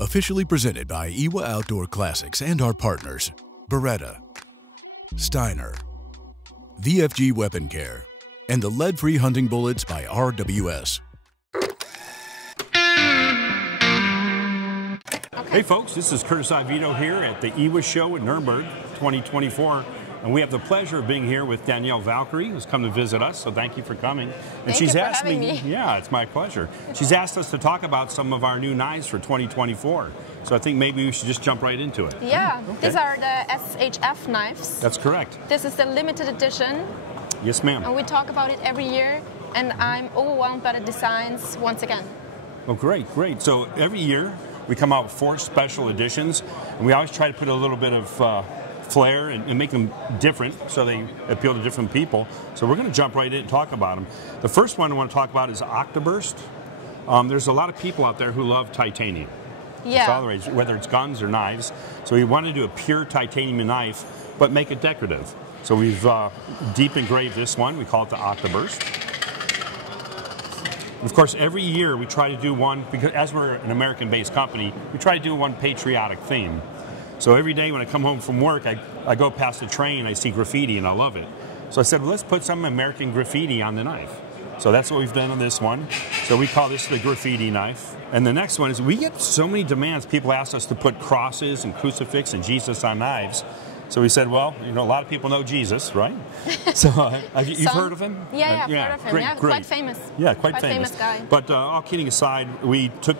Officially presented by Iwa Outdoor Classics and our partners, Beretta, Steiner, VFG Weapon Care, and the lead-free hunting bullets by RWS. Hey folks, this is Curtis Ivito here at the Iwa Show in Nuremberg 2024. And we have the pleasure of being here with Danielle Valkyrie, who's come to visit us, so thank you for coming. And Thank you for having me. Yeah, it's my pleasure. She's asked us to talk about some of our new knives for 2024. So I think maybe we should just jump right into it. Yeah, Okay. These are the SHF knives. That's correct. This is the limited edition, Yes, ma'am. and we talk about it every year, and I'm overwhelmed by the designs once again. Oh, great, great. So every year we come out with 4 special editions, and we always try to put a little bit of flair and make them different so they appeal to different people. So we're going to jump right in and talk about them. The first one I want to talk about is Octoburst. There's a lot of people out there who love titanium. Yeah. It's all the rage, whether it's guns or knives. So we want to do a pure titanium knife, but make it decorative. So we've deep engraved this one. We call it the Octoburst. Of course, every year we try to do one, because as we're an American-based company, we try to do one patriotic theme. So every day when I come home from work, I go past a train, I see graffiti, and I love it. So I said, well, let's put some American graffiti on the knife. So that's what we've done on this one. So we call this the graffiti knife. And the next one is, we get so many demands. People ask us to put crosses and crucifix and Jesus on knives. So we said, well, you know, a lot of people know Jesus, right? So you've heard of him? Yeah, I've heard of him. Great, yeah, great. Quite famous. Yeah, quite famous guy. But all kidding aside, we took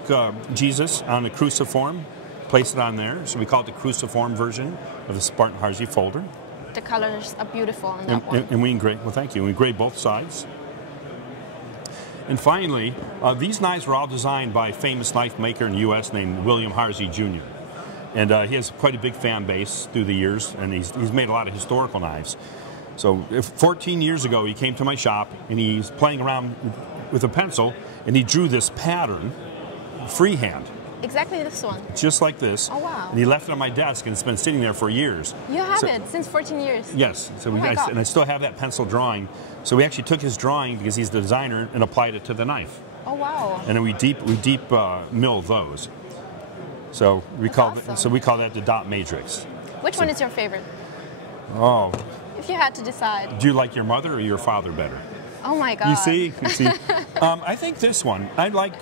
Jesus on a cruciform, placed it on there. So we call it the cruciform version of the Spartan Harzi folder. The colors are beautiful on that one. And we engraved, well, thank you. We engraved both sides. And finally, these knives were all designed by a famous knife maker in the U.S. named William Harzi Jr. And he has quite a big fan base through the years, and he's made a lot of historical knives. So 14 years ago, he came to my shop, and he's playing around with a pencil, and he drew this pattern freehand. Exactly this one. Just like this. Oh, wow. And he left it on my desk, and it's been sitting there for years. You have it since 14 years? Yes. So God. I still have that pencil drawing. So we actually took his drawing, because he's the designer, and applied it to the knife. Oh, wow. And then we deep mill those. So we call that the dot matrix. Which one is your favorite? Oh. If you had to decide. Do you like your mother or your father better? Oh my God. You see? I think this one. I like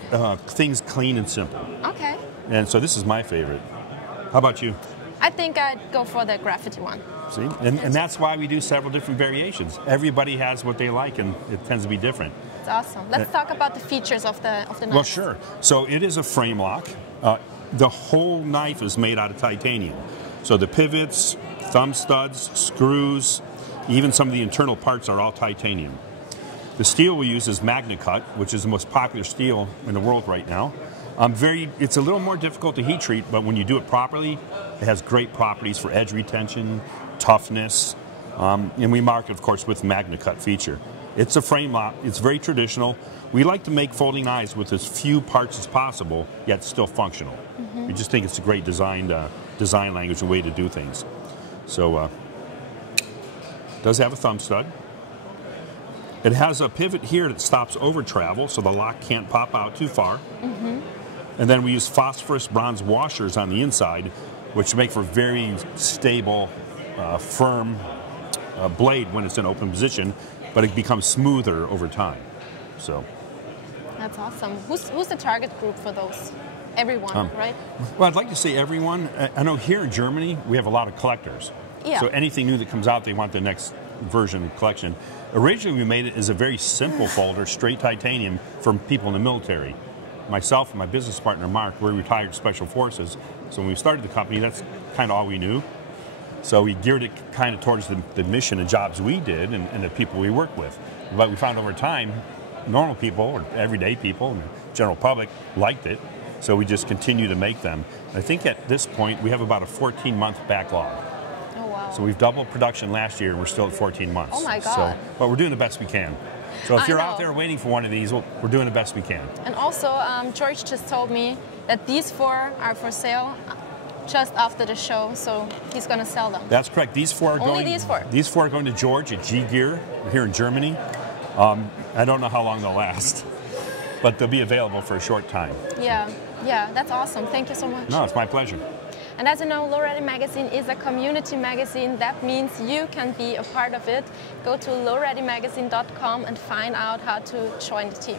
things clean and simple. Okay. And so this is my favorite. How about you? I think I'd go for the graffiti one. See? And that's why we do several different variations. Everybody has what they like, and it tends to be different. It's awesome. Let's talk about the features of the knife. Well, sure. So it is a frame lock. The whole knife is made out of titanium. So the pivots, thumb studs, screws, even some of the internal parts are all titanium. The steel we use is MagnaCut, which is the most popular steel in the world right now. It's a little more difficult to heat treat, but when you do it properly, it has great properties for edge retention, toughness, and we mark it, of course, with MagnaCut feature. It's a frame lock. It's very traditional. We like to make folding knives with as few parts as possible, yet still functional. We just think it's a great design language and way to do things. So it does have a thumb stud. It has a pivot here that stops over travel, so the lock can't pop out too far. And then we use phosphorus bronze washers on the inside, which make for very stable, firm blade when it's in open position, but it becomes smoother over time. So that's awesome. Who's the target group for those? Everyone, right? Well, I'd like to say everyone. I know here in Germany we have a lot of collectors. Yeah. So anything new that comes out, they want the next version collection. Originally, we made it as a very simple folder, straight titanium, for people in the military. Myself and my business partner, Mark, we're retired special forces. So when we started the company, that's kind of all we knew. So we geared it kind of towards the mission and jobs we did and the people we worked with. But we found over time, normal people or everyday people and the general public liked it. So we just continue to make them. I think at this point, we have about a 14-month backlog. Oh, wow. So we've doubled production last year, and we're still at 14 months. Oh, my God. But we're doing the best we can. So if you're out there waiting for one of these, we're doing the best we can. And also, George just told me that these 4 are for sale just after the show, so he's going to sell them. That's correct. These 4 are Only these 4? These 4 are going to George at G-Gear here in Germany. I don't know how long they'll last, but they'll be available for a short time. Yeah. Yeah, that's awesome. Thank you so much. No, it's my pleasure. And as you know, Lowrider Magazine is a community magazine. That means you can be a part of it. Go to lowridermagazine.com and find out how to join the team.